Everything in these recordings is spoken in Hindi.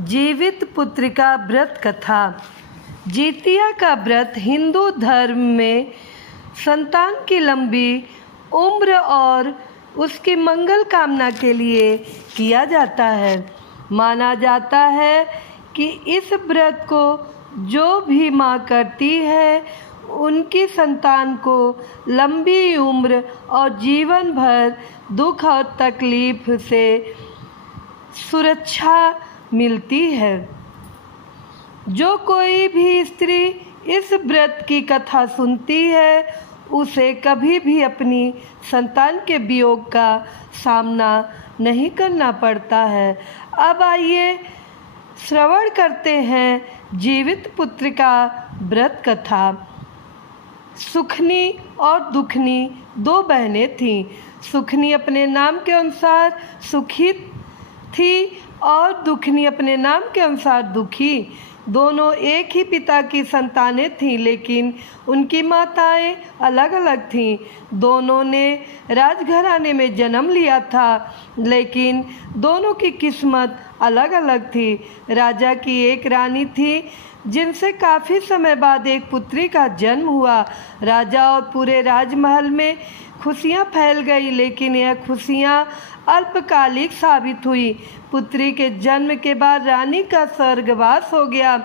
जीवित पुत्रिका व्रत कथा। जितिया का व्रत हिंदू धर्म में संतान की लंबी उम्र और उसकी मंगल कामना के लिए किया जाता है। माना जाता है कि इस व्रत को जो भी माँ करती है उनकी संतान को लंबी उम्र और जीवन भर दुख और तकलीफ से सुरक्षा मिलती है। जो कोई भी स्त्री इस व्रत की कथा सुनती है उसे कभी भी अपनी संतान के वियोग का सामना नहीं करना पड़ता है। अब आइए श्रवण करते हैं जीवित पुत्रिका व्रत कथा। सुखनी और दुखनी दो बहनें थीं। सुखनी अपने नाम के अनुसार सुखी थी और दुखनी अपने नाम के अनुसार दुखी। दोनों एक ही पिता की संतानें थीं, लेकिन उनकी माताएं अलग अलग थीं। दोनों ने राजघराने में जन्म लिया था, लेकिन दोनों की किस्मत अलग अलग थी। राजा की एक रानी थी जिनसे काफ़ी समय बाद एक पुत्री का जन्म हुआ। राजा और पूरे राजमहल में खुशियां फैल गई, लेकिन यह खुशियां अल्पकालिक साबित हुई। पुत्री के जन्म के बाद रानी का स्वर्गवास हो गया,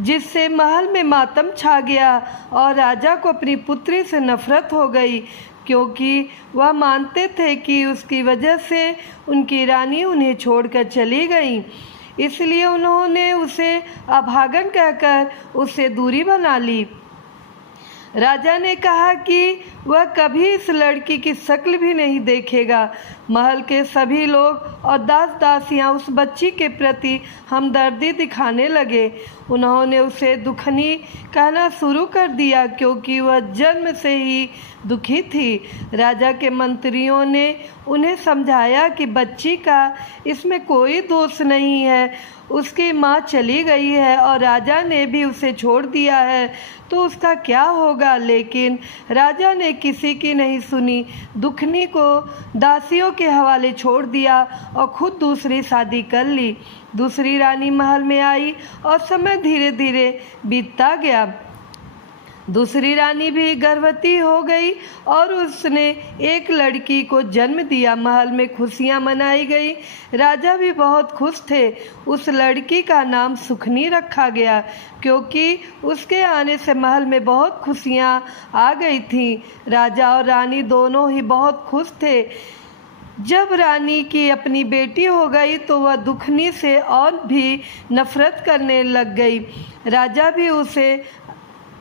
जिससे महल में मातम छा गया और राजा को अपनी पुत्री से नफरत हो गई, क्योंकि वह मानते थे कि उसकी वजह से उनकी रानी उन्हें छोड़कर चली गई। इसलिए उन्होंने उसे अभागन कहकर उससे दूरी बना ली। राजा ने कहा कि वह कभी इस लड़की की शक्ल भी नहीं देखेगा। महल के सभी लोग और दास दासियां उस बच्ची के प्रति हमदर्दी दिखाने लगे। उन्होंने उसे दुखनी कहना शुरू कर दिया, क्योंकि वह जन्म से ही दुखी थी। राजा के मंत्रियों ने उन्हें समझाया कि बच्ची का इसमें कोई दोष नहीं है, उसकी माँ चली गई है और राजा ने भी उसे छोड़ दिया है, तो उसका क्या होगा। लेकिन राजा ने किसी की नहीं सुनी। दुखनी को दासियों के हवाले छोड़ दिया और खुद दूसरी शादी कर ली। दूसरी रानी महल में आई और समय धीरे धीरे बीतता गया। दूसरी रानी भी गर्भवती हो गई और उसने एक लड़की को जन्म दिया। महल में खुशियां मनाई गई। राजा भी बहुत खुश थे। उस लड़की का नाम सुखनी रखा गया, क्योंकि उसके आने से महल में बहुत खुशियां आ गई थीं। राजा और रानी दोनों ही बहुत खुश थे। जब रानी की अपनी बेटी हो गई तो वह दुखनी से और भी नफरत करने लग गई। राजा भी उसे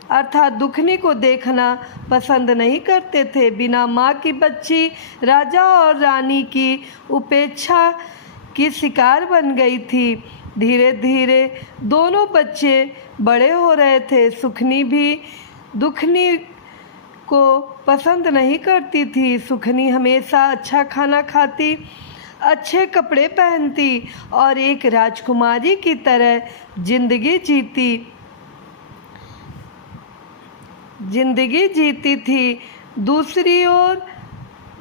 अर्थात दुखनी को देखना पसंद नहीं करते थे। बिना माँ की बच्ची राजा और रानी की उपेक्षा की शिकार बन गई थी। धीरे धीरे दोनों बच्चे बड़े हो रहे थे। सुखनी भी दुखनी को पसंद नहीं करती थी। सुखनी हमेशा अच्छा खाना खाती, अच्छे कपड़े पहनती और एक राजकुमारी की तरह जिंदगी जीती थी। दूसरी ओर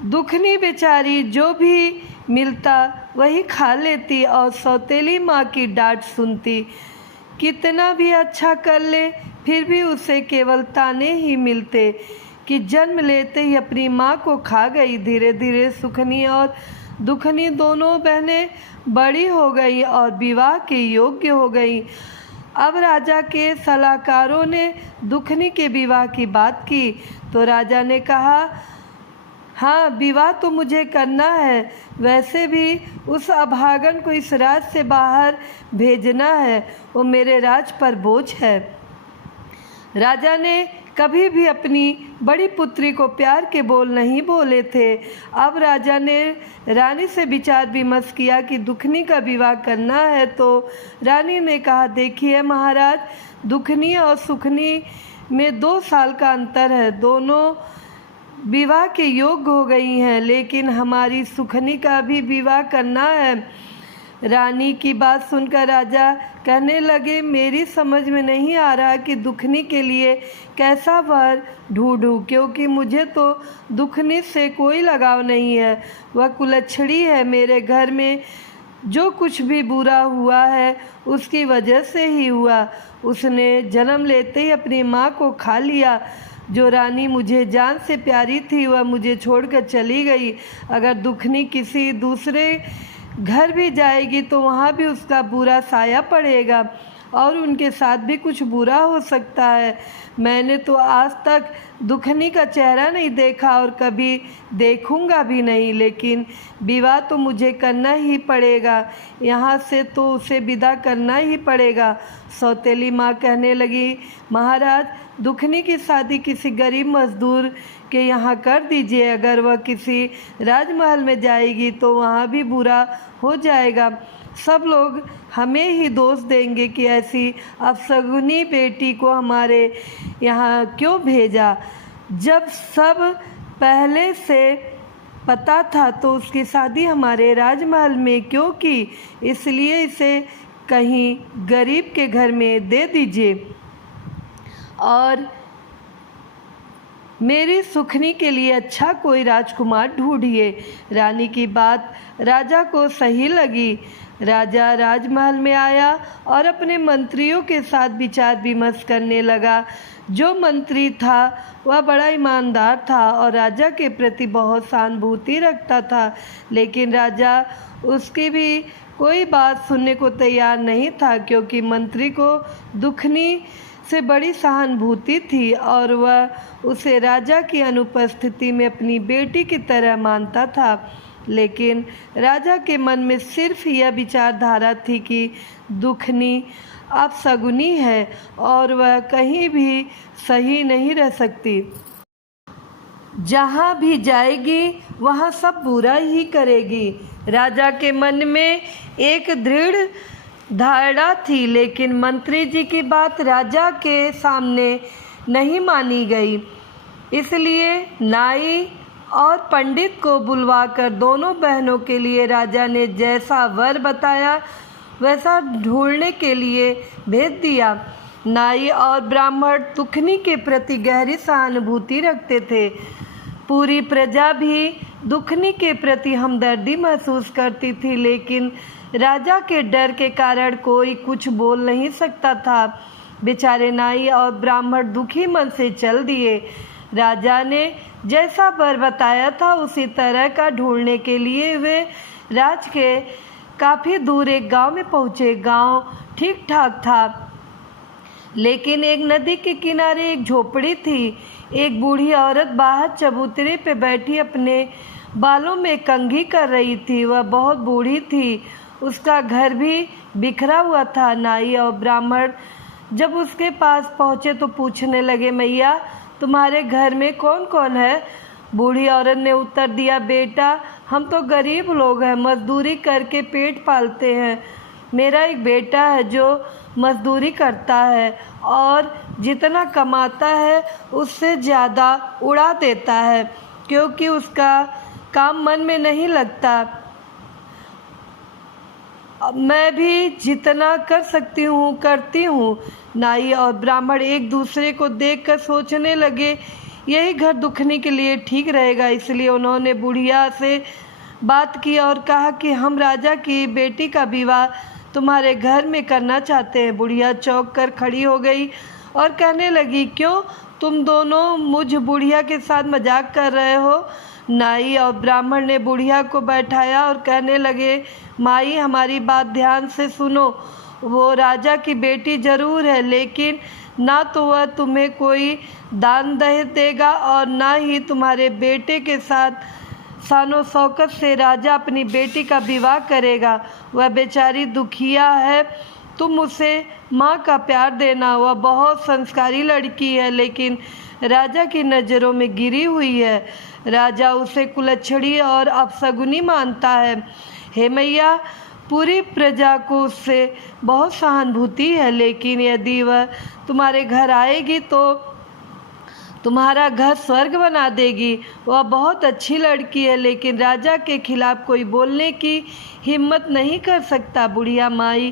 दुखनी बेचारी जो भी मिलता वही खा लेती और सौतेली माँ की डांट सुनती। कितना भी अच्छा कर ले फिर भी उसे केवल ताने ही मिलते कि जन्म लेते ही अपनी माँ को खा गई। धीरे धीरे सुखनी और दुखनी दोनों बहनें बड़ी हो गई और विवाह के योग्य हो गई। अब राजा के सलाहकारों ने दुखनी के विवाह की बात की तो राजा ने कहा, हाँ, विवाह तो मुझे करना है। वैसे भी उस अभागन को इस राज से बाहर भेजना है, वो मेरे राज पर बोझ है। राजा ने कभी भी अपनी बड़ी पुत्री को प्यार के बोल नहीं बोले थे। अब राजा ने रानी से विचार विमर्श किया कि दुखनी का विवाह करना है, तो रानी ने कहा, देखिए महाराज, दुखनी और सुखनी में 2 साल का अंतर है। दोनों विवाह के योग्य हो गई हैं, लेकिन हमारी सुखनी का भी विवाह करना है। रानी की बात सुनकर राजा कहने लगे, मेरी समझ में नहीं आ रहा कि दुखनी के लिए कैसा वर ढूंढूं, क्योंकि मुझे तो दुखनी से कोई लगाव नहीं है। वह कुलच्छड़ी है। मेरे घर में जो कुछ भी बुरा हुआ है उसकी वजह से ही हुआ। उसने जन्म लेते ही अपनी माँ को खा लिया। जो रानी मुझे जान से प्यारी थी वह मुझे छोड़कर चली गई। अगर दुखनी किसी दूसरे घर भी जाएगी तो वहाँ भी उसका बुरा साया पड़ेगा और उनके साथ भी कुछ बुरा हो सकता है। मैंने तो आज तक दुखनी का चेहरा नहीं देखा और कभी देखूंगा भी नहीं, लेकिन विवाह तो मुझे करना ही पड़ेगा। यहाँ से तो उसे विदा करना ही पड़ेगा। सौतेली माँ कहने लगी, महाराज, दुखनी की शादी किसी गरीब मजदूर के यहाँ कर दीजिए। अगर वह किसी राजमहल में जाएगी तो वहाँ भी बुरा हो जाएगा। सब लोग हमें ही दोष देंगे कि ऐसी अपशगुनी बेटी को हमारे यहाँ क्यों भेजा। जब सब पहले से पता था तो उसकी शादी हमारे राजमहल में क्यों की। इसलिए इसे कहीं गरीब के घर में दे दीजिए और मेरी सुखनी के लिए अच्छा कोई राजकुमार ढूंढिए। रानी की बात राजा को सही लगी। राजा राजमहल में आया और अपने मंत्रियों के साथ विचार विमर्श करने लगा। जो मंत्री था वह बड़ा ईमानदार था और राजा के प्रति बहुत सहानुभूति रखता था, लेकिन राजा उसकी भी कोई बात सुनने को तैयार नहीं था, क्योंकि मंत्री को दुखनी से बड़ी सहानुभूति थी और वह उसे राजा की अनुपस्थिति में अपनी बेटी की तरह मानता था। लेकिन राजा के मन में सिर्फ यह विचारधारा थी कि दुखनी अपशगुनी है और वह कहीं भी सही नहीं रह सकती। जहाँ भी जाएगी वहाँ सब बुरा ही करेगी। राजा के मन में एक दृढ़ धारणा थी, लेकिन मंत्री जी की बात राजा के सामने नहीं मानी गई। इसलिए नाई और पंडित को बुलवाकर दोनों बहनों के लिए राजा ने जैसा वर बताया वैसा ढूंढने के लिए भेज दिया। नाई और ब्राह्मण दुखनी के प्रति गहरी सहानुभूति रखते थे। पूरी प्रजा भी दुखनी के प्रति हमदर्दी महसूस करती थी, लेकिन राजा के डर के कारण कोई कुछ बोल नहीं सकता था। बेचारे नाई और ब्राह्मण दुखी मन से चल दिए। राजा ने जैसा वर बताया था उसी तरह का ढूंढने के लिए वे राज के काफ़ी दूर एक गांव में पहुँचे। गांव ठीक ठाक था, लेकिन एक नदी के किनारे एक झोपड़ी थी। एक बूढ़ी औरत बाहर चबूतरे पे बैठी अपने बालों में कंघी कर रही थी। वह बहुत बूढ़ी थी, उसका घर भी बिखरा हुआ था। नाई और ब्राह्मण जब उसके पास पहुँचे तो पूछने लगे, मैया, तुम्हारे घर में कौन कौन है? बूढ़ी औरत ने उत्तर दिया, बेटा, हम तो गरीब लोग हैं, मजदूरी करके पेट पालते हैं। मेरा एक बेटा है जो मजदूरी करता है और जितना कमाता है उससे ज़्यादा उड़ा देता है, क्योंकि उसका काम मन में नहीं लगता। मैं भी जितना कर सकती हूँ करती हूँ। नाई और ब्राह्मण एक दूसरे को देखकर सोचने लगे, यही घर दुखनी के लिए ठीक रहेगा। इसलिए उन्होंने बुढ़िया से बात की और कहा कि हम राजा की बेटी का विवाह तुम्हारे घर में करना चाहते हैं। बुढ़िया चौंक कर खड़ी हो गई और कहने लगी, क्यों, तुम दोनों मुझ बुढ़िया के साथ मजाक कर रहे हो? नाई और ब्राह्मण ने बुढ़िया को बैठाया और कहने लगे, माई, हमारी बात ध्यान से सुनो। वो राजा की बेटी जरूर है, लेकिन ना तो वह तुम्हें कोई दान दहेज देगा और ना ही तुम्हारे बेटे के साथ शानो शौकत से राजा अपनी बेटी का विवाह करेगा। वह बेचारी दुखिया है, तुम उसे माँ का प्यार देना। वह बहुत संस्कारी लड़की है, लेकिन राजा की नज़रों में गिरी हुई है। राजा उसे कुलच्छड़ी और अपशगुनी मानता है। हे मैया, पूरी प्रजा को उससे बहुत सहानुभूति है, लेकिन यदि वह तुम्हारे घर आएगी तो तुम्हारा घर स्वर्ग बना देगी। वह बहुत अच्छी लड़की है, लेकिन राजा के खिलाफ कोई बोलने की हिम्मत नहीं कर सकता। बुढ़िया माई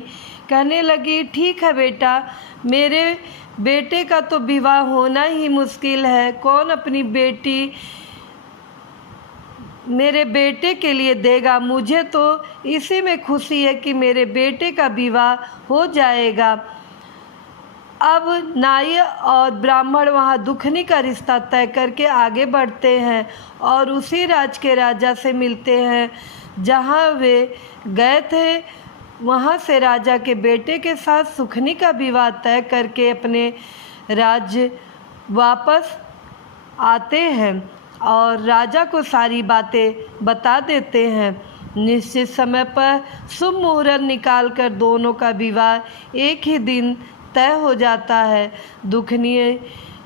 कहने लगी, ठीक है बेटा, मेरे बेटे का तो विवाह होना ही मुश्किल है। कौन अपनी बेटी मेरे बेटे के लिए देगा। मुझे तो इसी में खुशी है कि मेरे बेटे का विवाह हो जाएगा। अब नाई और ब्राह्मण वहाँ दुखनी का रिश्ता तय करके आगे बढ़ते हैं और उसी राज्य के राजा से मिलते हैं जहाँ वे गए थे। वहाँ से राजा के बेटे के साथ सुखनी का विवाह तय करके अपने राज्य वापस आते हैं और राजा को सारी बातें बता देते हैं। निश्चित समय पर शुभ मुहूर्त निकालकर दोनों का विवाह एक ही दिन तय हो जाता है। दुखनी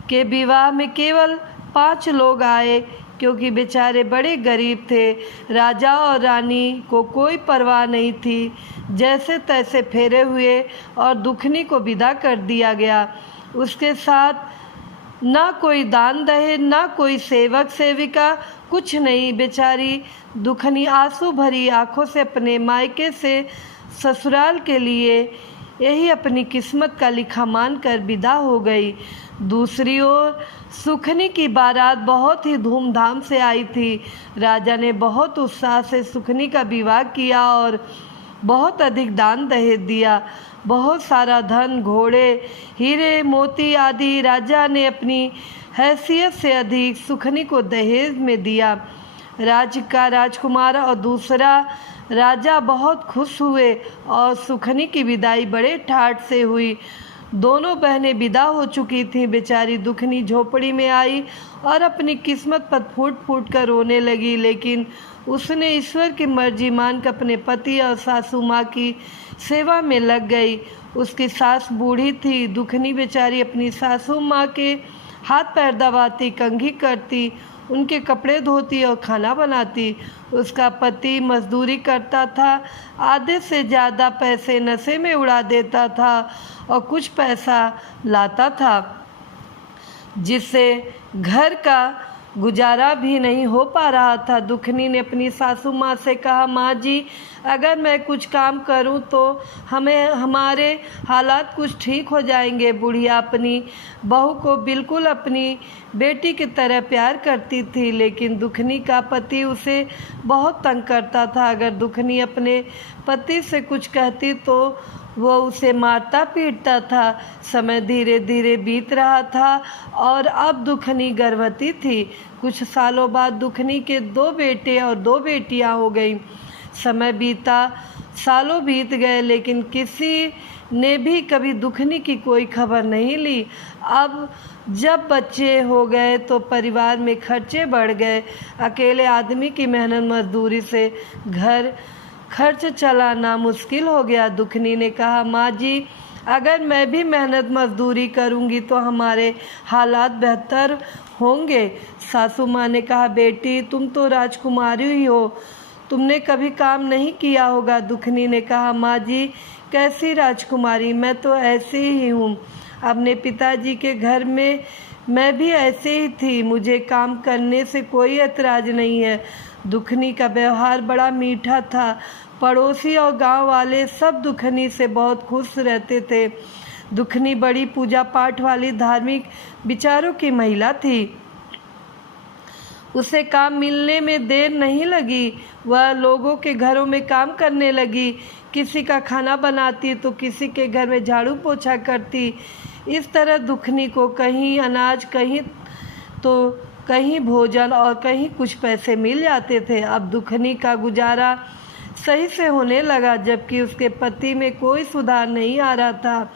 के विवाह में केवल 5 लोग आए क्योंकि बेचारे बड़े गरीब थे। राजा और रानी को कोई परवाह नहीं थी। जैसे तैसे फेरे हुए और दुखनी को विदा कर दिया गया। उसके साथ ना कोई दान दहेज, ना कोई सेवक सेविका, कुछ नहीं। बेचारी दुखनी आंसू भरी आंखों से अपने मायके से ससुराल के लिए यही अपनी किस्मत का लिखा मानकर विदा हो गई। दूसरी ओर सुखनी की बारात बहुत ही धूमधाम से आई थी। राजा ने बहुत उत्साह से सुखनी का विवाह किया और बहुत अधिक दान दहेज दिया। बहुत सारा धन, घोड़े, हीरे मोती आदि राजा ने अपनी हैसियत से अधिक सुखनी को दहेज में दिया। राज्य का राजकुमार और दूसरा राजा बहुत खुश हुए और सुखनी की विदाई बड़े ठाठ से हुई। दोनों बहनें विदा हो चुकी थीं। बेचारी दुखनी झोपड़ी में आई और अपनी किस्मत पर फूट फूट कर रोने लगी, लेकिन उसने ईश्वर की मर्जी मानकर अपने पति और सासू माँ की सेवा में लग गई। उसकी सास बूढ़ी थी। दुखनी बेचारी अपनी सासू माँ के हाथ पैर दबाती, कंघी करती, उनके कपड़े धोती और खाना बनाती। उसका पति मजदूरी करता था, आधे से ज़्यादा पैसे नशे में उड़ा देता था और कुछ पैसा लाता था जिससे घर का गुजारा भी नहीं हो पा रहा था। दुखनी ने अपनी सासू माँ से कहा, माँ जी, अगर मैं कुछ काम करूं तो हमारे हालात कुछ ठीक हो जाएंगे। बुढ़िया अपनी बहू को बिल्कुल अपनी बेटी की तरह प्यार करती थी, लेकिन दुखनी का पति उसे बहुत तंग करता था। अगर दुखनी अपने पति से कुछ कहती तो वो उसे मारता पीटता था। समय धीरे धीरे बीत रहा था और अब दुखनी गर्भवती थी। कुछ सालों बाद दुखनी के 2 बेटे और 2 बेटियां हो गईं। समय बीता, सालों बीत गए, लेकिन किसी ने भी कभी दुखनी की कोई खबर नहीं ली। अब जब बच्चे हो गए तो परिवार में खर्चे बढ़ गए। अकेले आदमी की मेहनत मजदूरी से घर खर्च चलाना मुश्किल हो गया। दुखनी ने कहा, माँ जी, अगर मैं भी मेहनत मजदूरी करूँगी तो हमारे हालात बेहतर होंगे। सासू माँ ने कहा, बेटी, तुम तो राजकुमारी ही हो, तुमने कभी काम नहीं किया होगा। दुखनी ने कहा, माँ जी, कैसी राजकुमारी, मैं तो ऐसे ही हूँ। अपने पिताजी के घर में मैं भी ऐसे ही थी, मुझे काम करने से कोई एतराज़ नहीं है। दुखनी का व्यवहार बड़ा मीठा था। पड़ोसी और गांव वाले सब दुखनी से बहुत खुश रहते थे। दुखनी बड़ी पूजा पाठ वाली धार्मिक विचारों की महिला थी। उसे काम मिलने में देर नहीं लगी। वह लोगों के घरों में काम करने लगी। किसी का खाना बनाती तो किसी के घर में झाड़ू पोछा करती। इस तरह दुखनी को कहीं अनाज, कहीं भोजन और कहीं कुछ पैसे मिल जाते थे। अब दुखनी का गुजारा सही से होने लगा, जबकि उसके पति में कोई सुधार नहीं आ रहा था।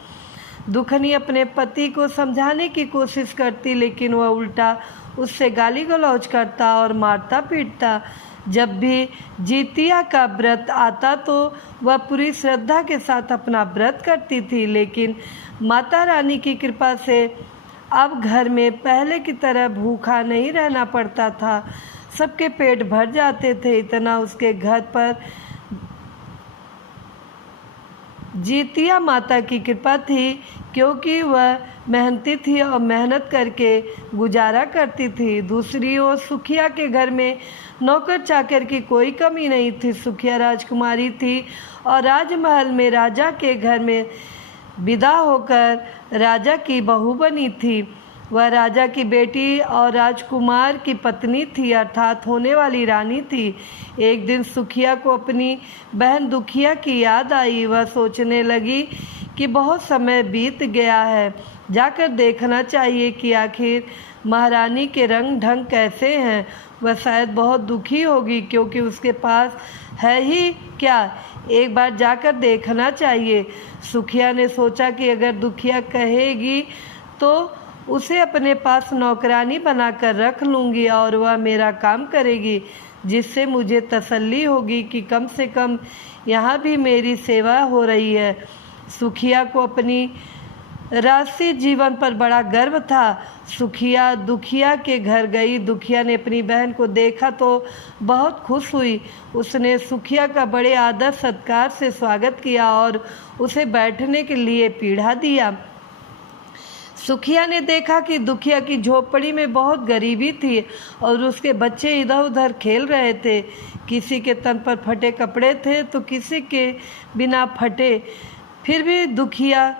दुखनी अपने पति को समझाने की कोशिश करती, लेकिन वह उल्टा उससे गाली गलौज करता और मारता पीटता। जब भी जितिया का व्रत आता तो वह पूरी श्रद्धा के साथ अपना व्रत करती थी, लेकिन माता रानी की कृपा से अब घर में पहले की तरह भूखा नहीं रहना पड़ता था। सबके पेट भर जाते थे। इतना उसके घर पर जितिया माता की कृपा थी, क्योंकि वह मेहनती थी और मेहनत करके गुजारा करती थी। दूसरी ओर सुखिया के घर में नौकर चाकर की कोई कमी नहीं थी। सुखिया राजकुमारी थी और राजमहल में राजा के घर में विदा होकर राजा की बहू बनी थी। वह राजा की बेटी और राजकुमार की पत्नी थी, अर्थात होने वाली रानी थी। एक दिन सुखिया को अपनी बहन दुखिया की याद आई। वह सोचने लगी कि बहुत समय बीत गया है, जाकर देखना चाहिए कि आखिर महारानी के रंग ढंग कैसे हैं। वह शायद बहुत दुखी होगी, क्योंकि उसके पास है ही क्या, एक बार जाकर देखना चाहिए। सुखिया ने सोचा कि अगर दुखिया कहेगी तो उसे अपने पास नौकरानी बनाकर रख लूँगी और वह मेरा काम करेगी, जिससे मुझे तसल्ली होगी कि कम से कम यहाँ भी मेरी सेवा हो रही है। सुखिया को अपनी राजसी जीवन पर बड़ा गर्व था। सुखिया दुखिया के घर गई। दुखिया ने अपनी बहन को देखा तो बहुत खुश हुई। उसने सुखिया का बड़े आदर सत्कार से स्वागत किया और उसे बैठने के लिए पीढ़ा दिया। सुखिया ने देखा कि दुखिया की झोपड़ी में बहुत गरीबी थी और उसके बच्चे इधर उधर खेल रहे थे। किसी के तन पर फटे कपड़े थे तो किसी के बिना फटे। फिर भी दुखिया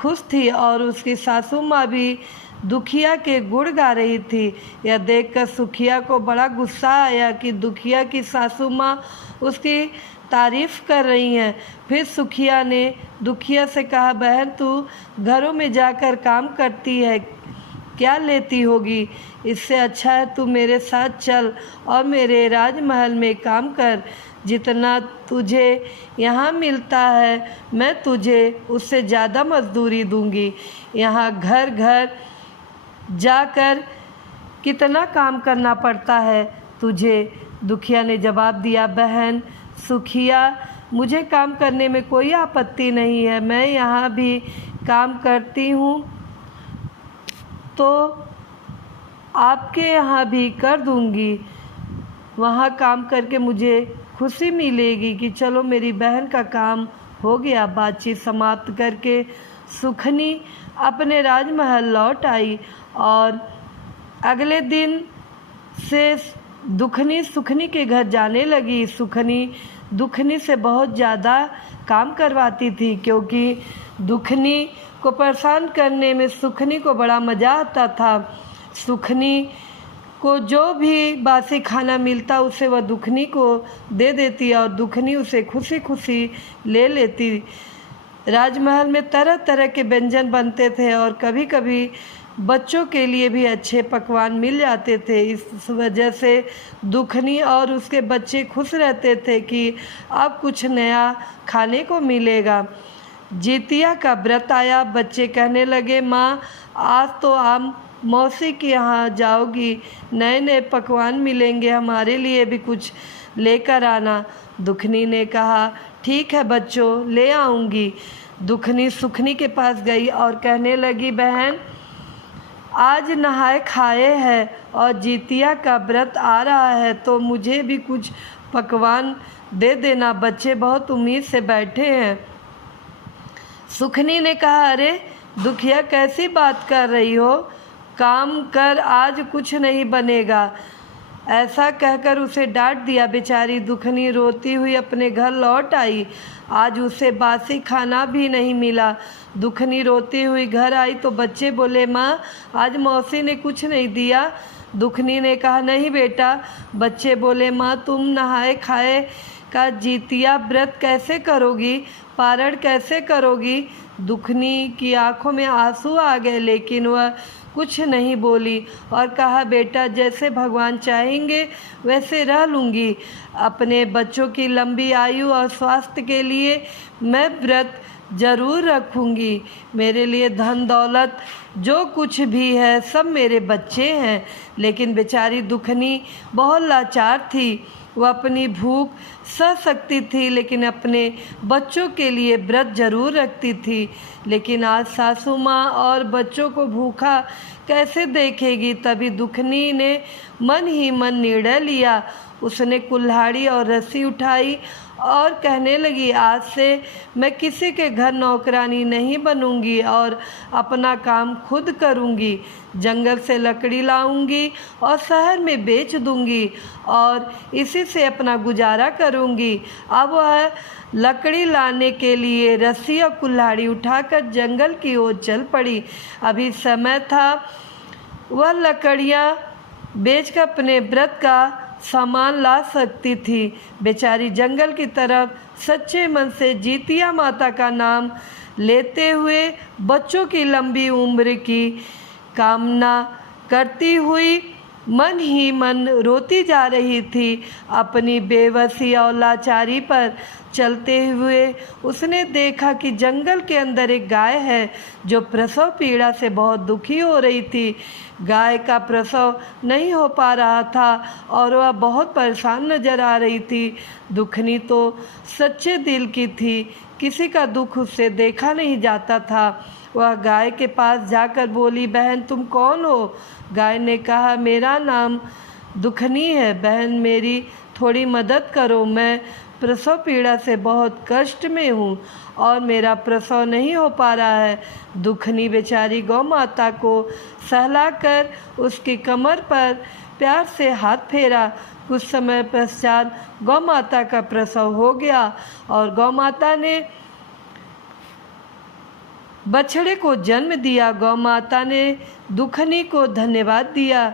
खुश थी और उसकी सासू माँ भी दुखिया के गुण गा रही थी। यह देखकर सुखिया को बड़ा गुस्सा आया कि दुखिया की सासू माँ उसकी तारीफ कर रही हैं। फिर सुखिया ने दुखिया से कहा, बहन तू घरों में जाकर काम करती है, क्या लेती होगी? इससे अच्छा है तू मेरे साथ चल और मेरे राजमहल में काम कर। जितना तुझे यहाँ मिलता है मैं तुझे उससे ज़्यादा मजदूरी दूंगी। यहाँ घर घर जाकर कितना काम करना पड़ता है तुझे। दुखिया ने जवाब दिया, बहन सुखिया, मुझे काम करने में कोई आपत्ति नहीं है। मैं यहाँ भी काम करती हूँ तो आपके यहाँ भी कर दूँगी। वहाँ काम करके मुझे खुशी मिलेगी कि चलो मेरी बहन का काम हो गया। बातचीत समाप्त करके सुखनी अपने राजमहल लौट आई और अगले दिन से दुखनी सुखनी के घर जाने लगी। सुखनी दुखनी से बहुत ज़्यादा काम करवाती थी, क्योंकि दुखनी को परेशान करने में सुखनी को बड़ा मज़ा आता था। सुखनी को जो भी बासी खाना मिलता उसे वह दुखनी को दे देती और दुखनी उसे खुशी खुशी ले लेती। राजमहल में तरह तरह के व्यंजन बनते थे और कभी कभी बच्चों के लिए भी अच्छे पकवान मिल जाते थे। इस वजह से दुखनी और उसके बच्चे खुश रहते थे कि अब कुछ नया खाने को मिलेगा। जितिया का व्रत आया। बच्चे कहने लगे, माँ आज तो आप मौसी के यहाँ जाओगी, नए नए पकवान मिलेंगे, हमारे लिए भी कुछ लेकर आना। दुखनी ने कहा, ठीक है बच्चों, ले आऊँगी। दुखनी सुखनी के पास गई और कहने लगी, बहन आज नहाए खाए है और जितिया का व्रत आ रहा है तो मुझे भी कुछ पकवान दे देना, बच्चे बहुत उम्मीद से बैठे हैं। सुखनी ने कहा, अरे दुखिया कैसी बात कर रही हो, काम कर, आज कुछ नहीं बनेगा। ऐसा कहकर उसे डांट दिया। बेचारी दुखनी रोती हुई अपने घर लौट आई। आज उसे बासी खाना भी नहीं मिला। दुखनी रोती हुई घर आई तो बच्चे बोले, माँ आज मौसी ने कुछ नहीं दिया। दुखनी ने कहा, नहीं बेटा। बच्चे बोले, माँ तुम नहाए खाए का जितिया व्रत कैसे करोगी, पारण कैसे करोगी? दुखनी की आंखों में आंसू आ गए, लेकिन वह कुछ नहीं बोली और कहा, बेटा जैसे भगवान चाहेंगे वैसे रह लूँगी। अपने बच्चों की लंबी आयु और स्वास्थ्य के लिए मैं व्रत ज़रूर रखूँगी। मेरे लिए धन दौलत जो कुछ भी है सब मेरे बच्चे हैं। लेकिन बेचारी दुखनी बहुत लाचार थी। वह अपनी भूख सह सकती थी, लेकिन अपने बच्चों के लिए व्रत जरूर रखती थी। लेकिन आज सासू माँ और बच्चों को भूखा कैसे देखेगी? तभी दुखनी ने मन ही मन निर्णय लिया। उसने कुल्हाड़ी और रस्सी उठाई और कहने लगी, आज से मैं किसी के घर नौकरानी नहीं बनूंगी और अपना काम खुद करूंगी। जंगल से लकड़ी लाऊंगी और शहर में बेच दूंगी और इसी से अपना गुजारा करूंगी। अब वह लकड़ी लाने के लिए रस्सी और कुल्हाड़ी उठाकर जंगल की ओर चल पड़ी। अभी समय था वह लकड़ियाँ बेचकर अपने व्रत का सामान ला सकती थी। बेचारी जंगल की तरफ सच्चे मन से जीतिया माता का नाम लेते हुए बच्चों की लंबी उम्र की कामना करती हुई मन ही मन रोती जा रही थी। अपनी बेबसी और लाचारी पर चलते हुए उसने देखा कि जंगल के अंदर एक गाय है जो प्रसव पीड़ा से बहुत दुखी हो रही थी। गाय का प्रसव नहीं हो पा रहा था और वह बहुत परेशान नजर आ रही थी। दुखनी तो सच्चे दिल की थी, किसी का दुख उससे देखा नहीं जाता था। वह गाय के पास जाकर बोली, बहन तुम कौन हो? गाय ने कहा, मेरा नाम दुखनी है। बहन मेरी थोड़ी मदद करो, मैं प्रसव पीड़ा से बहुत कष्ट में हूँ और मेरा प्रसव नहीं हो पा रहा है। दुखनी बेचारी गौ माता को सहलाकर उसकी कमर पर प्यार से हाथ फेरा। कुछ समय पश्चात गौ माता का प्रसव हो गया और गौ माता ने बछड़े को जन्म दिया। गौ माता ने दुखनी को धन्यवाद दिया।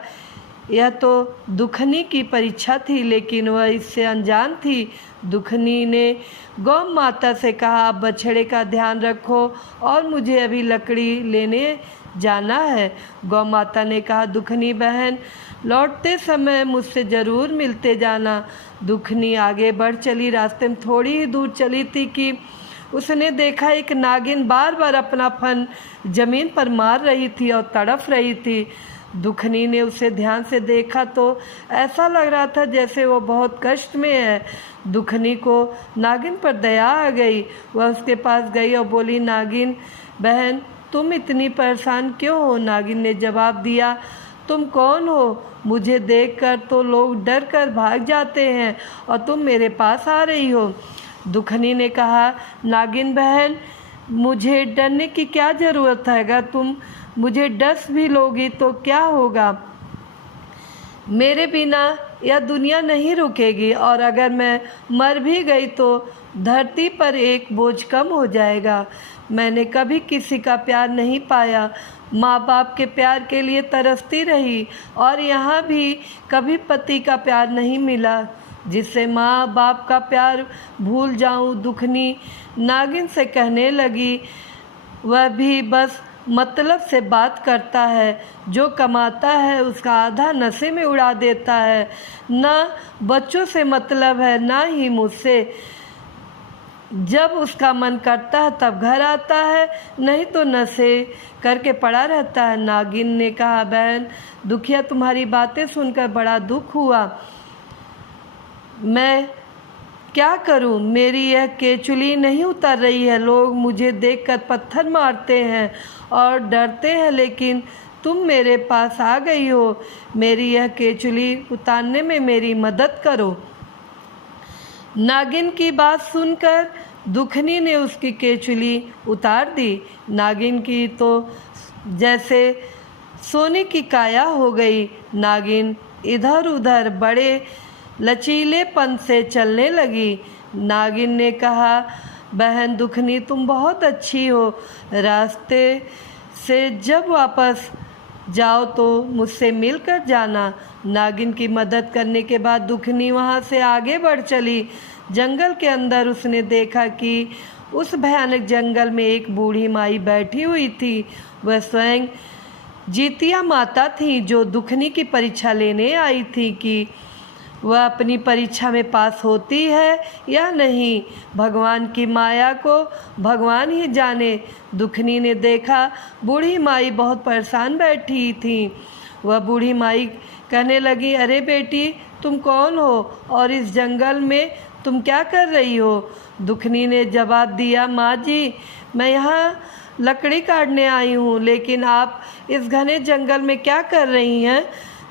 यह तो दुखनी की परीक्षा थी, लेकिन वह इससे अनजान थी। दुखनी ने गौ माता से कहा, बछड़े का ध्यान रखो और मुझे अभी लकड़ी लेने जाना है। गौ माता ने कहा, दुखनी बहन लौटते समय मुझसे ज़रूर मिलते जाना। दुखनी आगे बढ़ चली। रास्ते में थोड़ी ही दूर चली थी कि उसने देखा एक नागिन बार बार अपना फन जमीन पर मार रही थी और तड़फ रही थी। दुखनी ने उसे ध्यान से देखा तो ऐसा लग रहा था जैसे वो बहुत कष्ट में है। दुखनी को नागिन पर दया आ गई। वह उसके पास गई और बोली, नागिन बहन तुम इतनी परेशान क्यों हो? नागिन ने जवाब दिया, तुम कौन हो? मुझे देखकर तो लोग डर कर भाग जाते हैं और तुम मेरे पास आ रही हो। दुखनी ने कहा, नागिन बहन मुझे डरने की क्या ज़रूरत है? अगर तुम मुझे डस भी लोगी तो क्या होगा? मेरे बिना यह दुनिया नहीं रुकेगी और अगर मैं मर भी गई तो धरती पर एक बोझ कम हो जाएगा। मैंने कभी किसी का प्यार नहीं पाया, माँ बाप के प्यार के लिए तरसती रही और यहाँ भी कभी पति का प्यार नहीं मिला जिससे माँ बाप का प्यार भूल जाऊँ। दुखनी नागिन से कहने लगी, वह भी बस मतलब से बात करता है, जो कमाता है उसका आधा नशे में उड़ा देता है। ना बच्चों से मतलब है ना ही मुझसे। जब उसका मन करता है तब घर आता है, नहीं तो नशे करके पड़ा रहता है। नागिन ने कहा, बहन दुखिया तुम्हारी बातें सुनकर बड़ा दुख हुआ। मैं क्या करूं? मेरी यह केचुली नहीं उतर रही है। लोग मुझे देखकर पत्थर मारते हैं और डरते हैं, लेकिन तुम मेरे पास आ गई हो। मेरी यह केचुली उतारने में मेरी मदद करो। नागिन की बात सुनकर दुखनी ने उसकी केचुली उतार दी। नागिन की तो जैसे सोने की काया हो गई। नागिन इधर उधर बड़े लचीलेपन से चलने लगी। नागिन ने कहा, बहन दुखनी तुम बहुत अच्छी हो। रास्ते से जब वापस जाओ तो मुझसे मिलकर जाना। नागिन की मदद करने के बाद दुखनी वहाँ से आगे बढ़ चली। जंगल के अंदर उसने देखा कि उस भयानक जंगल में एक बूढ़ी माई बैठी हुई थी। वह स्वयं जीतिया माता थी जो दुखनी की परीक्षा लेने आई थी कि वह अपनी परीक्षा में पास होती है या नहीं। भगवान की माया को भगवान ही जाने। दुखनी ने देखा बूढ़ी माई बहुत परेशान बैठी थी। वह बूढ़ी माई कहने लगी, अरे बेटी तुम कौन हो और इस जंगल में तुम क्या कर रही हो? दुखनी ने जवाब दिया, माँ जी मैं यहाँ लकड़ी काटने आई हूँ, लेकिन आप इस घने जंगल में क्या कर रही हैं?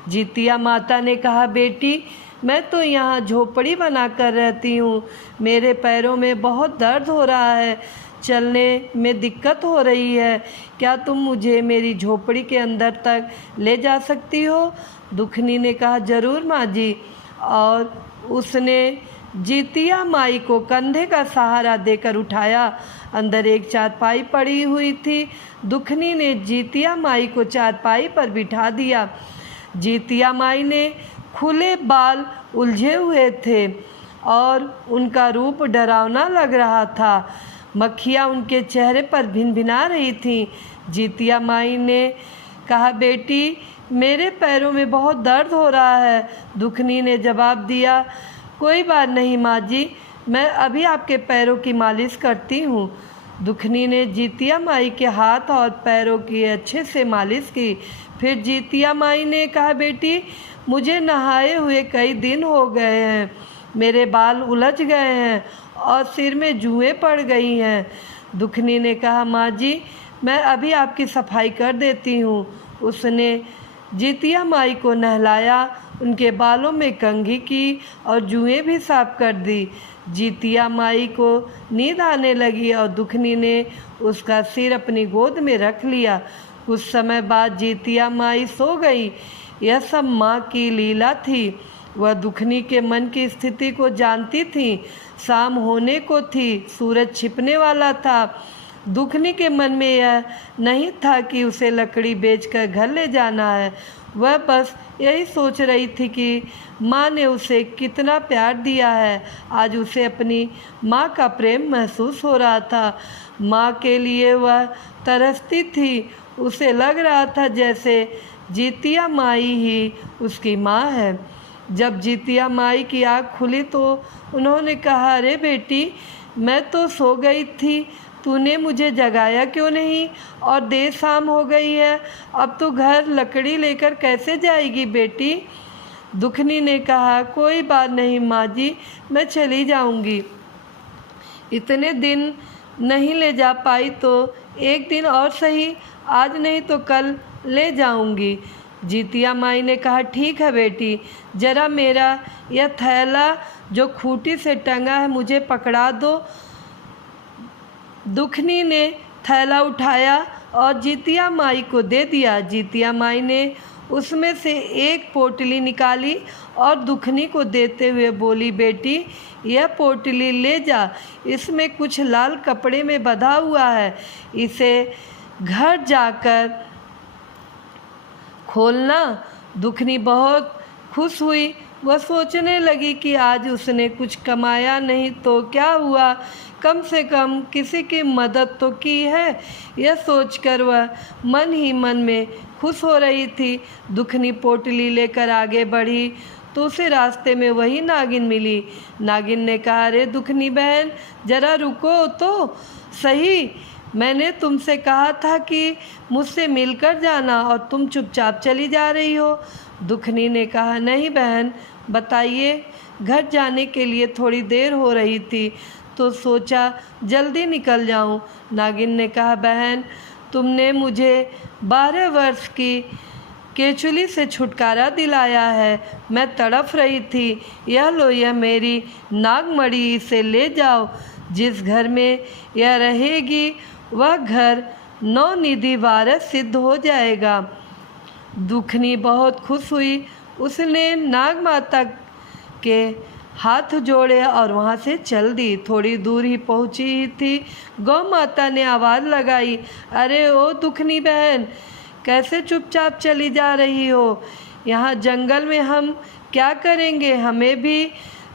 जीतिया माता ने कहा, बेटी मैं तो यहाँ झोपड़ी बनाकर रहती हूँ। मेरे पैरों में बहुत दर्द हो रहा है, चलने में दिक्कत हो रही है। क्या तुम मुझे मेरी झोपड़ी के अंदर तक ले जा सकती हो? दुखनी ने कहा, ज़रूर माँ जी। और उसने जीतिया माई को कंधे का सहारा देकर उठाया। अंदर एक चारपाई पड़ी हुई थी। दुखनी ने जीतिया माई को चारपाई पर बिठा दिया। जीतिया माई ने खुले बाल उलझे हुए थे और उनका रूप डरावना लग रहा था। मक्खियाँ उनके चेहरे पर भिनभिना रही थीं। जीतिया माई ने कहा, बेटी मेरे पैरों में बहुत दर्द हो रहा है। दुखनी ने जवाब दिया, कोई बात नहीं माँ जी, मैं अभी आपके पैरों की मालिश करती हूँ। दुखनी ने जीतिया माई के हाथ और पैरों की अच्छे से मालिश की। फिर जीतिया माई ने कहा, बेटी मुझे नहाए हुए कई दिन हो गए हैं, मेरे बाल उलझ गए हैं और सिर में जुएँ पड़ गई हैं। दुखनी ने कहा, माँ जी मैं अभी आपकी सफाई कर देती हूँ। उसने जीतिया माई को नहलाया, उनके बालों में कंघी की और जुएँ भी साफ कर दी। जीतिया माई को नींद आने लगी और दुखनी ने उसका सिर अपनी गोद में रख लिया। कुछ समय बाद जीतिया माई सो गई। यह सब माँ की लीला थी। वह दुखनी के मन की स्थिति को जानती थी। शाम होने को थी, सूरज छिपने वाला था। दुखनी के मन में यह नहीं था कि उसे लकड़ी बेचकर घर ले जाना है। वह बस यही सोच रही थी कि माँ ने उसे कितना प्यार दिया है। आज उसे अपनी माँ का प्रेम महसूस हो रहा था। माँ के लिए वह तरसती थी। उसे लग रहा था जैसे जीतिया माई ही उसकी माँ है। जब जीतिया माई की आँख खुली तो उन्होंने कहा, अरे बेटी मैं तो सो गई थी, तूने मुझे जगाया क्यों नहीं? और देर शाम हो गई है, अब तो घर लकड़ी लेकर कैसे जाएगी बेटी? दुखनी ने कहा, कोई बात नहीं माँ जी, मैं चली जाऊंगी। इतने दिन नहीं ले जा पाई तो एक दिन और सही, आज नहीं तो कल ले जाऊंगी। जीतिया माई ने कहा, ठीक है बेटी, जरा मेरा यह थैला जो खूंटी से टंगा है मुझे पकड़ा दो। दुखनी ने थैला उठाया और जीतिया माई को दे दिया। जीतिया माई ने उसमें से एक पोटली निकाली और दुखनी को देते हुए बोली, बेटी यह पोटली ले जा, इसमें कुछ लाल कपड़े में बंधा हुआ है, इसे घर जाकर खोलना। दुखनी बहुत खुश हुई। वह सोचने लगी कि आज उसने कुछ कमाया नहीं तो क्या हुआ, कम से कम किसी की मदद तो की है। यह सोचकर वह मन ही मन में खुश हो रही थी। दुखनी पोटली लेकर आगे बढ़ी तो उसे रास्ते में वही नागिन मिली। नागिन ने कहा, अरे दुखनी बहन जरा रुको तो सही, मैंने तुमसे कहा था कि मुझसे मिलकर जाना और तुम चुपचाप चली जा रही हो। दुखनी ने कहा, नहीं बहन बताइए। घर जाने के लिए थोड़ी देर हो रही थी तो सोचा जल्दी निकल जाऊं। नागिन ने कहा, बहन तुमने मुझे 12 वर्ष की केचुली से छुटकारा दिलाया है, मैं तड़प रही थी। यह लो, यह मेरी नागमणि, इसे ले जाओ। जिस घर में यह रहेगी वह घर 9 निधि वारस सिद्ध हो जाएगा। दुखनी बहुत खुश हुई। उसने नाग माता के हाथ जोड़े और वहाँ से चल दी। थोड़ी दूर ही पहुँची ही थी, गौ माता ने आवाज़ लगाई, अरे ओ दुखनी बहन कैसे चुपचाप चली जा रही हो? यहाँ जंगल में हम क्या करेंगे, हमें भी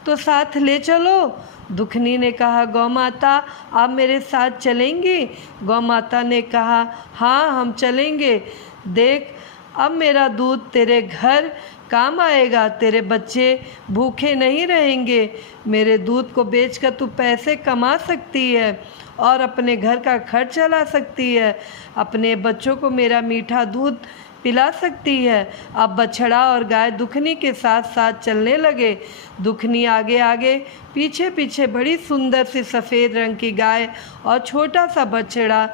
तो साथ ले चलो। दुखनी ने कहा, गौ माता आप मेरे साथ चलेंगी? गौ माता ने कहा, हाँ हम चलेंगे। देख अब मेरा दूध तेरे घर काम आएगा, तेरे बच्चे भूखे नहीं रहेंगे। मेरे दूध को बेचकर तू पैसे कमा सकती है और अपने घर का खर्च चला सकती है, अपने बच्चों को मेरा मीठा दूध पिला सकती है। अब बछड़ा और गाय दुखनी के साथ साथ चलने लगे। दुखनी आगे आगे, पीछे पीछे बड़ी सुंदर सी सफ़ेद रंग की गाय और छोटा सा बछड़ा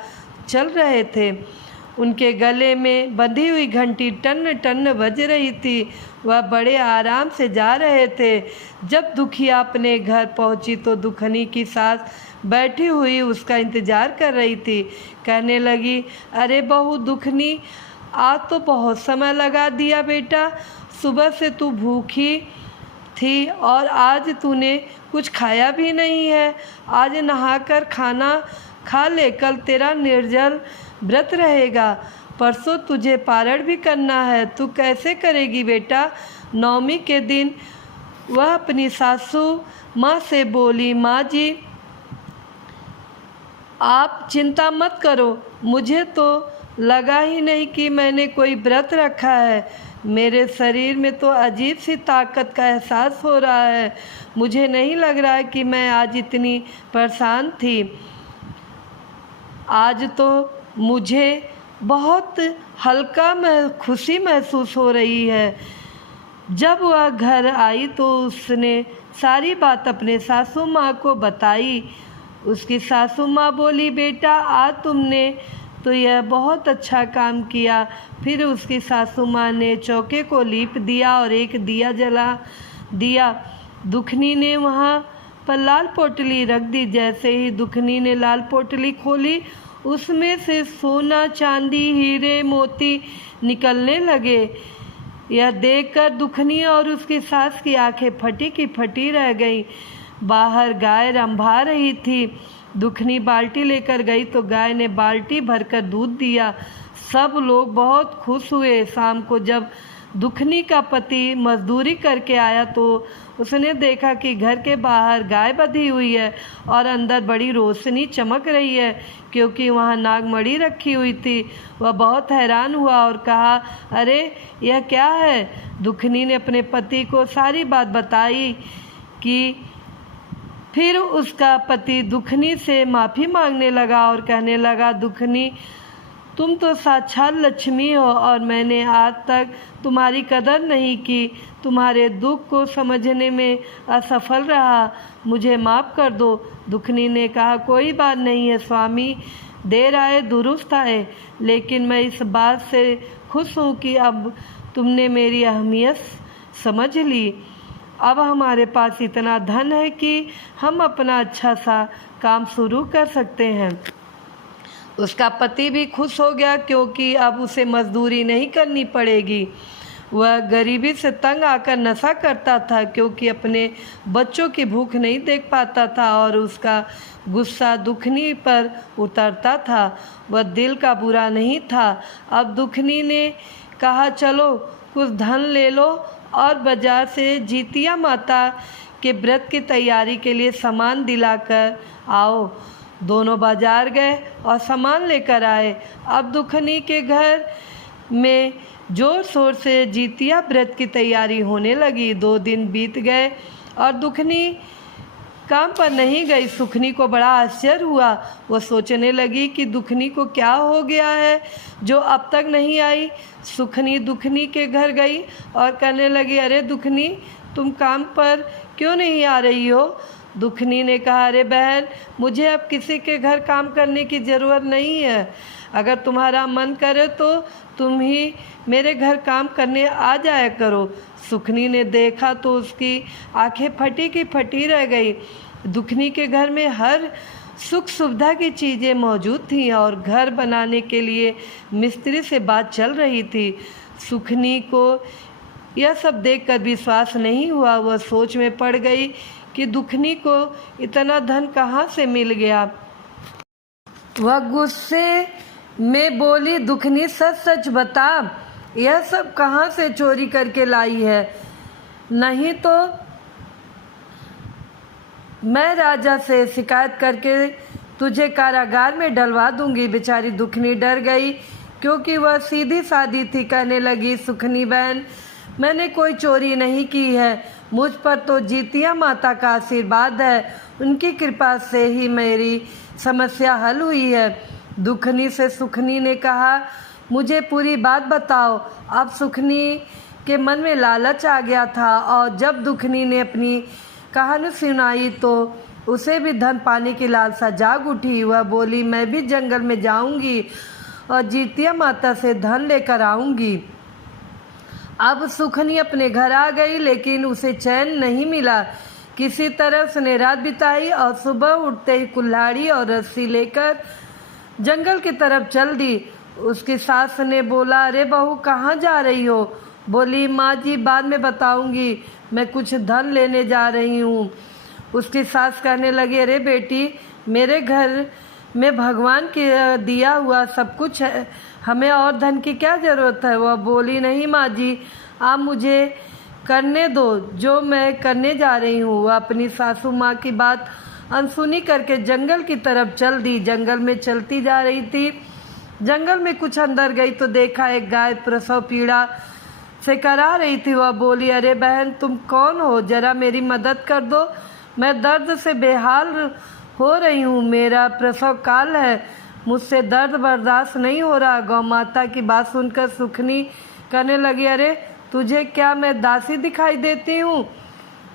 चल रहे थे। उनके गले में बंधी हुई घंटी टन टन बज रही थी। वह बड़े आराम से जा रहे थे। जब दुखिया अपने घर पहुंची तो दुखनी की सास बैठी हुई उसका इंतज़ार कर रही थी। कहने लगी, अरे बहू दुखनी, आज तो बहुत समय लगा दिया बेटा, सुबह से तू भूखी थी और आज तूने कुछ खाया भी नहीं है। आज नहाकर खाना खा ले, कल तेरा निर्जल व्रत रहेगा। परसों तुझे पारण भी करना है। तू कैसे करेगी बेटा? नवमी के दिन वह अपनी सासू माँ से बोली, माँ जी आप चिंता मत करो, मुझे तो लगा ही नहीं कि मैंने कोई व्रत रखा है। मेरे शरीर में तो अजीब सी ताकत का एहसास हो रहा है। मुझे नहीं लग रहा है कि मैं आज इतनी परेशान थी। आज तो मुझे बहुत हल्का खुशी महसूस हो रही है। जब वह घर आई तो उसने सारी बात अपने सासू माँ को बताई। उसकी सासू माँ बोली, बेटा आज तुमने तो यह बहुत अच्छा काम किया। फिर उसकी सासू माँ ने चौके को लीप दिया और एक दिया जला दिया। दुखनी ने वहाँ पर लाल पोटली रख दी। जैसे ही दुखनी ने लाल पोटली खोली, उसमें से सोना, चांदी, हीरे, मोती निकलने लगे। यह देखकर दुखनी और उसकी सास की आंखें फटी की फटी रह गईं। बाहर गाय रंभा रही थी। दुखनी बाल्टी लेकर गई तो गाय ने बाल्टी भरकर दूध दिया। सब लोग बहुत खुश हुए। शाम को जब दुखनी का पति मजदूरी करके आया तो उसने देखा कि घर के बाहर गाय बंधी हुई है और अंदर बड़ी रोशनी चमक रही है, क्योंकि वहाँ नागमणि रखी हुई थी। वह बहुत हैरान हुआ और कहा, अरे यह क्या है? दुखनी ने अपने पति को सारी बात बताई कि फिर उसका पति दुखनी से माफ़ी मांगने लगा और कहने लगा, दुखनी तुम तो साक्षात लक्ष्मी हो और मैंने आज तक तुम्हारी कदर नहीं की। तुम्हारे दुख को समझने में असफल रहा, मुझे माफ़ कर दो। दुखनी ने कहा, कोई बात नहीं है स्वामी, देर आए दुरुस्त आए। लेकिन मैं इस बात से खुश हूँ कि अब तुमने मेरी अहमियत समझ ली। अब हमारे पास इतना धन है कि हम अपना अच्छा सा काम शुरू कर सकते हैं। उसका पति भी खुश हो गया, क्योंकि अब उसे मजदूरी नहीं करनी पड़ेगी। वह गरीबी से तंग आकर नशा करता था, क्योंकि अपने बच्चों की भूख नहीं देख पाता था और उसका गुस्सा दुखनी पर उतरता था। वह दिल का बुरा नहीं था। अब दुखनी ने कहा, चलो कुछ धन ले लो और बाजार से जीतिया माता के व्रत की तैयारी के लिए सामान दिलाकर आओ। दोनों बाजार गए और सामान लेकर आए। अब दुखनी के घर में जोर शोर से जीतिया व्रत की तैयारी होने लगी। 2 दिन बीत गए और दुखनी काम पर नहीं गई। सुखनी को बड़ा आश्चर्य हुआ। वह सोचने लगी कि दुखनी को क्या हो गया है जो अब तक नहीं आई। सुखनी दुखनी के घर गई और कहने लगी, अरे दुखनी तुम काम पर क्यों नहीं आ रही हो? दुखनी ने कहा, अरे बहन मुझे अब किसी के घर काम करने की ज़रूरत नहीं है। अगर तुम्हारा मन करे तो तुम ही मेरे घर काम करने आ जाया करो। सुखनी ने देखा तो उसकी आंखें फटी की फटी रह गई। दुखनी के घर में हर सुख सुविधा की चीज़ें मौजूद थीं और घर बनाने के लिए मिस्त्री से बात चल रही थी। सुखनी को यह सब देखकर विश्वास नहीं हुआ। वह सोच में पड़ गई कि दुखनी को इतना धन कहाँ से मिल गया। वह गुस्से में बोली, दुखनी सच सच बता, यह सब कहाँ से चोरी करके लाई है? नहीं तो मैं राजा से शिकायत करके तुझे कारागार में डलवा दूंगी। बेचारी दुखनी डर गई, क्योंकि वह सीधी सादी थी। कहने लगी, सुखनी बहन मैंने कोई चोरी नहीं की है। मुझ पर तो जीतिया माता का आशीर्वाद है। उनकी कृपा से ही मेरी समस्या हल हुई है। दुखनी से सुखनी ने कहा, मुझे पूरी बात बताओ। अब सुखनी के मन में लालच आ गया था और जब दुखनी ने अपनी कहानी सुनाई तो उसे भी धन पाने की लालसा जाग उठी। वह बोली, मैं भी जंगल में जाऊंगी और जीतिया माता से धन लेकर आऊंगी। अब सुखनी अपने घर आ गई, लेकिन उसे चैन नहीं मिला। किसी तरह उसने रात बिताई और सुबह उठते ही कुल्हाड़ी और रस्सी लेकर जंगल की तरफ चल दी। उसकी सास ने बोला, अरे बहू कहाँ जा रही हो? बोली, माँ जी बाद में बताऊंगी, मैं कुछ धन लेने जा रही हूँ। उसकी सास कहने लगी, अरे बेटी, मेरे घर में भगवान के दिया हुआ सब कुछ है, हमें और धन की क्या ज़रूरत है। वह बोली, नहीं माँ जी, आप मुझे करने दो जो मैं करने जा रही हूँ। वह अपनी सासू माँ की बात अनसुनी करके जंगल की तरफ चल दी। जंगल में चलती जा रही थी। जंगल में कुछ अंदर गई तो देखा एक गाय प्रसव पीड़ा से करा रही थी। वह बोली, अरे बहन, तुम कौन हो, जरा मेरी मदद कर दो, मैं दर्द से बेहाल हो रही हूँ, मेरा प्रसव काल है, मुझसे दर्द बर्दाश्त नहीं हो रहा। गौ माता की बात सुनकर सुखनी कहने लगी, अरे तुझे क्या मैं दासी दिखाई देती हूँ?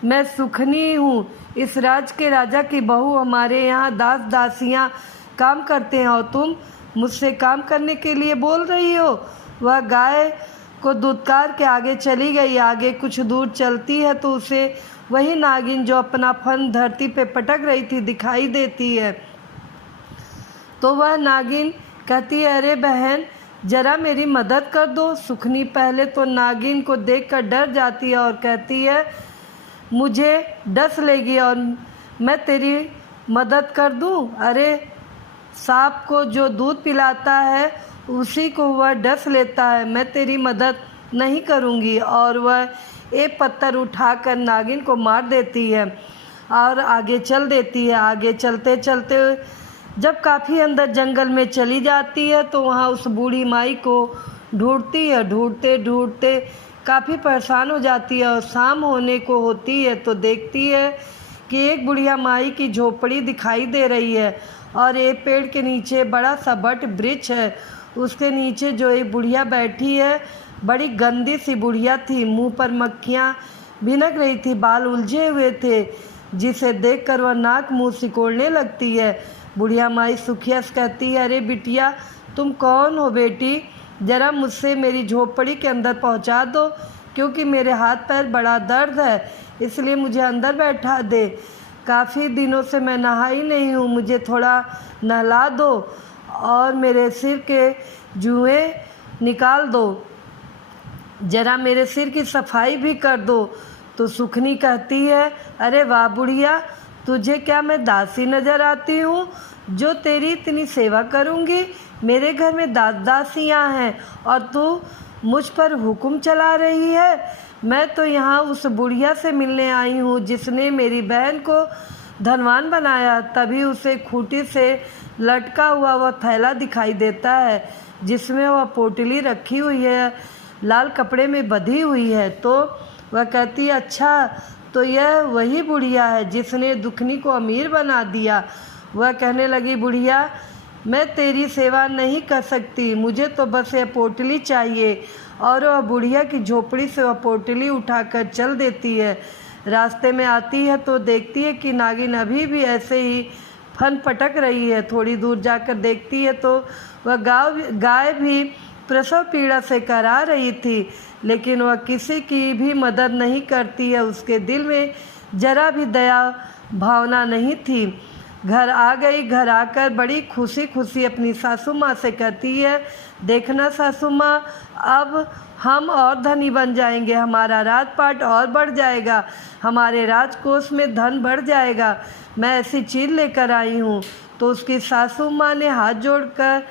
मैं सुखनी हूँ, इस राज के राजा की बहू। हमारे यहाँ दास दासियाँ काम करते हैं और तुम मुझसे काम करने के लिए बोल रही हो। वह गाय को दुत्कार के आगे चली गई। आगे कुछ दूर चलती है तो उसे वही नागिन जो अपना फन धरती पे पटक रही थी दिखाई देती है। तो वह नागिन कहती है, अरे बहन, जरा मेरी मदद कर दो। सुखनी पहले तो नागिन को देखकर डर जाती है और कहती है, मुझे डस लेगी और मैं तेरी मदद कर दूं? अरे सांप को जो दूध पिलाता है उसी को वह डस लेता है, मैं तेरी मदद नहीं करूंगी। और वह एक पत्थर उठाकर नागिन को मार देती है और आगे चल देती है। आगे चलते चलते जब काफ़ी अंदर जंगल में चली जाती है तो वहाँ उस बूढ़ी माई को ढूंढती है। ढूंढते ढूंढते काफ़ी परेशान हो जाती है और शाम होने को होती है तो देखती है कि एक बुढ़िया माई की झोपड़ी दिखाई दे रही है और एक पेड़ के नीचे बड़ा सा बट वृक्ष है। उसके नीचे जो एक बुढ़िया बैठी है, बड़ी गंदी सी बुढ़िया थी, मुंह पर मक्खियाँ भिनक रही थी, बाल उलझे हुए थे, जिसे देखकर वह नाक मुंह सिकोड़ने लगती है। बुढ़िया माई सुखिया से कहती है, अरे बिटिया, तुम कौन हो बेटी, ज़रा मुझसे मेरी झोपड़ी के अंदर पहुंचा दो, क्योंकि मेरे हाथ पैर बड़ा दर्द है, इसलिए मुझे अंदर बैठा दे। काफ़ी दिनों से मैं नहाई नहीं हूँ, मुझे थोड़ा नहला दो और मेरे सिर के जुएँ निकाल दो, ज़रा मेरे सिर की सफाई भी कर दो। तो सुखनी कहती है, अरे वाह बुढ़िया, तुझे क्या मैं दासी नज़र आती हूँ जो तेरी इतनी सेवा करूँगी? मेरे घर में दास दासियाँ हैं और तू मुझ पर हुक्म चला रही है। मैं तो यहाँ उस बुढ़िया से मिलने आई हूँ जिसने मेरी बहन को धनवान बनाया। तभी उसे खूंटी से लटका हुआ वह थैला दिखाई देता है जिसमें वह पोटली रखी हुई है, लाल कपड़े में बंधी हुई है। तो वह कहती है, अच्छा, तो यह वही बुढ़िया है जिसने दुखनी को अमीर बना दिया। वह कहने लगी, बुढ़िया, मैं तेरी सेवा नहीं कर सकती, मुझे तो बस यह पोटली चाहिए। और वह बुढ़िया की झोपड़ी से वह पोटली उठाकर चल देती है। रास्ते में आती है तो देखती है कि नागिन अभी भी ऐसे ही फन पटक रही है। थोड़ी दूर जाकर देखती है तो वह गाय भी प्रसव पीड़ा से करा रही थी, लेकिन वह किसी की भी मदद नहीं करती है। उसके दिल में जरा भी दया भावना नहीं थी। घर आ गई। घर आकर बड़ी खुशी खुशी अपनी सासू माँ से कहती है, देखना सासू माँ, अब हम और धनी बन जाएंगे, हमारा राजपाट और बढ़ जाएगा, हमारे राजकोष में धन बढ़ जाएगा, मैं ऐसी चीज़ लेकर आई हूँ। तो उसकी सासू माँ ने हाथ जोड़कर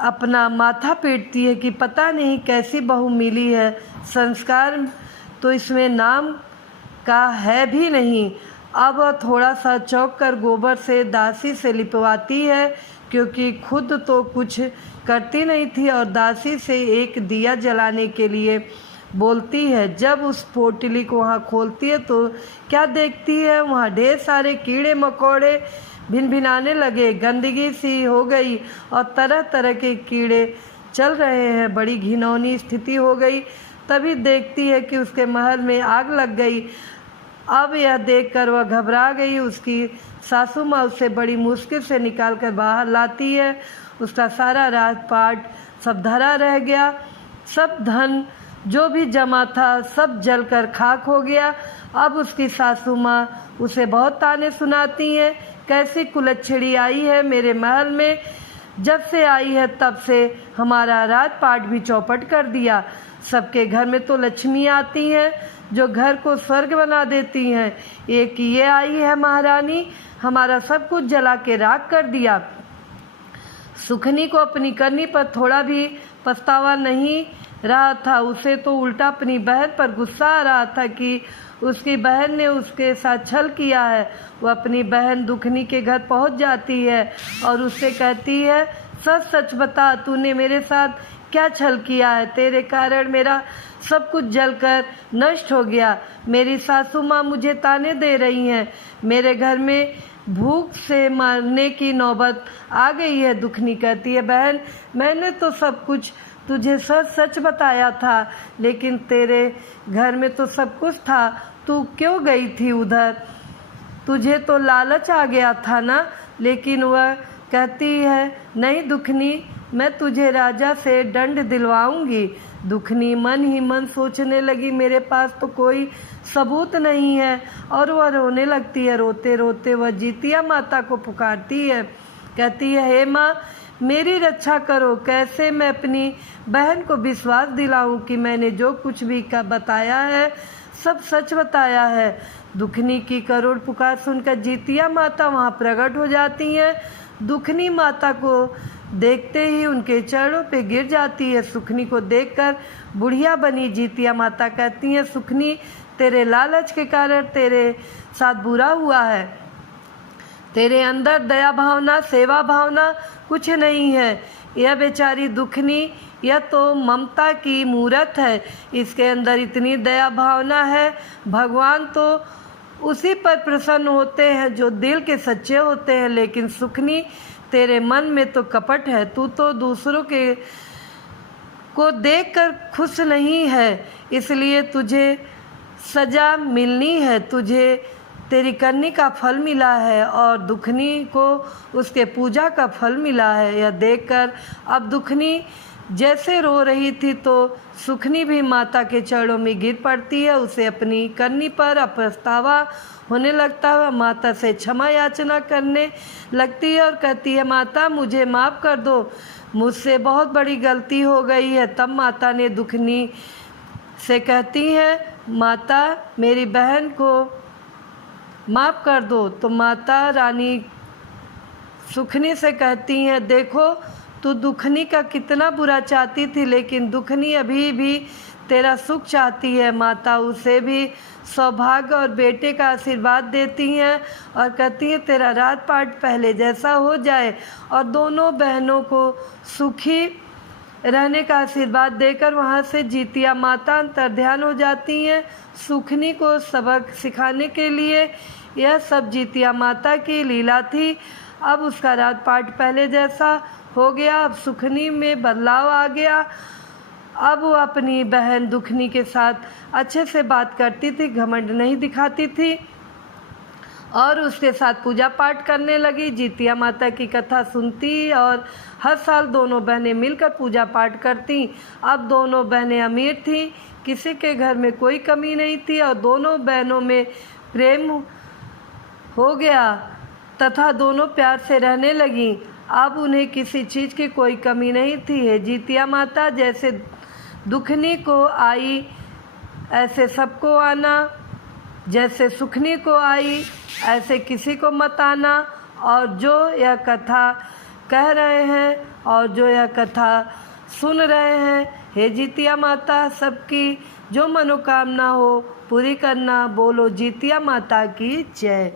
अपना माथा पीटती है कि पता नहीं कैसी बहू मिली है, संस्कार तो इसमें नाम का है भी नहीं। अब थोड़ा सा चौंक कर गोबर से दासी से लिपवाती है, क्योंकि खुद तो कुछ करती नहीं थी, और दासी से एक दिया जलाने के लिए बोलती है। जब उस पोटली को वहाँ खोलती है तो क्या देखती है, वहाँ ढेर सारे कीड़े मकोड़े भिनभिनाने लगे, गंदगी सी हो गई और तरह तरह के कीड़े चल रहे हैं। बड़ी घिनौनी स्थिति हो गई। तभी देखती है कि उसके महल में आग लग गई। अब यह देखकर वह घबरा गई। उसकी सासू माँ उसे बड़ी मुश्किल से निकाल कर बाहर लाती है। उसका सारा राजपाट सब धरा रह गया। सब धन जो भी जमा था सब जलकर खाक हो गया। अब उसकी सासू माँ उसे बहुत ताने सुनाती हैं, कैसी कुलच्छड़ी आई है मेरे महल में, जब से आई है तब से हमारा राजपाट भी चौपट कर दिया। सबके घर में तो लक्ष्मी आती हैं जो घर को स्वर्ग बना देती हैं। एक ये आई है महारानी, हमारा सब कुछ जला के राख कर दिया। सुखनी को अपनी करनी पर थोड़ा भी पछतावा नहीं रहा था। उसे तो उल्टा अपनी बहन पर गुस्सा आ रहा था कि उसकी बहन ने उसके साथ छल किया है। वह अपनी बहन दुखनी के घर पहुंच जाती है और उससे कहती है, सच सच बता, तूने मेरे साथ क्या छल किया है? तेरे कारण मेरा सब कुछ जलकर नष्ट हो गया। मेरी सासू माँ मुझे ताने दे रही हैं। मेरे घर में भूख से मरने की नौबत आ गई है। दुखनी कहती है, बहन, मैंने तो सब कुछ तुझे सच सच बताया था, लेकिन तेरे घर में तो सब कुछ था। तू क्यों गई थी उधर? तुझे तो लालच आ गया था ना? लेकिन वह कहती है, नहीं दुखनी, मैं तुझे राजा से दंड दिलवाऊंगी। दुखनी मन ही मन सोचने लगी, मेरे पास तो कोई सबूत नहीं है, और वह रोने लगती है। रोते रोते वह जितिया माता को पुकारती है, कहती है, हे माँ, मेरी रक्षा करो। कैसे मैं अपनी बहन को विश्वास दिलाऊं कि मैंने जो कुछ भी बताया है सब सच बताया है। दुखनी की करुण पुकार सुनकर जितिया माता वहाँ प्रकट हो जाती हैं। दुखनी माता को देखते ही उनके चरणों पे गिर जाती है। सुखनी को देखकर बुढ़िया बनी जितिया माता कहती हैं, सुखनी, तेरे लालच के कारण तेरे साथ बुरा हुआ है। तेरे अंदर दया भावना, सेवा भावना कुछ नहीं है। यह बेचारी दुखनी, यह तो ममता की मूरत है। इसके अंदर इतनी दया भावना है। भगवान तो उसी पर प्रसन्न होते हैं जो दिल के सच्चे होते हैं। लेकिन सुखनी, तेरे मन में तो कपट है। तू तो दूसरों के को देखकर खुश नहीं है, इसलिए तुझे सजा मिलनी है। तुझे तेरी करनी का फल मिला है और दुखनी को उसके पूजा का फल मिला है। यह देखकर अब दुखनी जैसे रो रही थी तो सुखनी भी माता के चरणों में गिर पड़ती है। उसे अपनी करनी पर पछतावा होने लगता है। माता से क्षमा याचना करने लगती है और कहती है, माता, मुझे माफ़ कर दो, मुझसे बहुत बड़ी गलती हो गई है। तब माता ने दुखनी से कहती हैं, माता, मेरी बहन को माफ़ कर दो। तो माता रानी सुखनी से कहती हैं, देखो, तू दुखनी का कितना बुरा चाहती थी, लेकिन दुखनी अभी भी तेरा सुख चाहती है। माता उसे भी सौभाग्य और बेटे का आशीर्वाद देती हैं और कहती हैं, तेरा राजपाट पहले जैसा हो जाए। और दोनों बहनों को सुखी रहने का आशीर्वाद देकर वहाँ से जितिया माता अंतर्ध्यान हो जाती हैं। सुखनी को सबक सिखाने के लिए यह सब जितिया माता की लीला थी। अब उसका राजपाट पहले जैसा हो गया। अब सुखनी में बदलाव आ गया। अब वो अपनी बहन दुखनी के साथ अच्छे से बात करती थी, घमंड नहीं दिखाती थी और उसके साथ पूजा पाठ करने लगी। जितिया माता की कथा सुनती और हर साल दोनों बहनें मिलकर पूजा पाठ करती। अब दोनों बहनें अमीर थीं, किसी के घर में कोई कमी नहीं थी और दोनों बहनों में प्रेम हो गया तथा दोनों प्यार से रहने लगीं। अब उन्हें किसी चीज़ की कोई कमी नहीं थी। है जितिया माता, जैसे दुखनी को आई ऐसे सबको आना, जैसे सुखनी को आई ऐसे किसी को मत आना। और जो यह कथा कह रहे हैं और जो यह कथा सुन रहे हैं, हे जितिया माता, सबकी जो मनोकामना हो पूरी करना। बोलो जितिया माता की जय।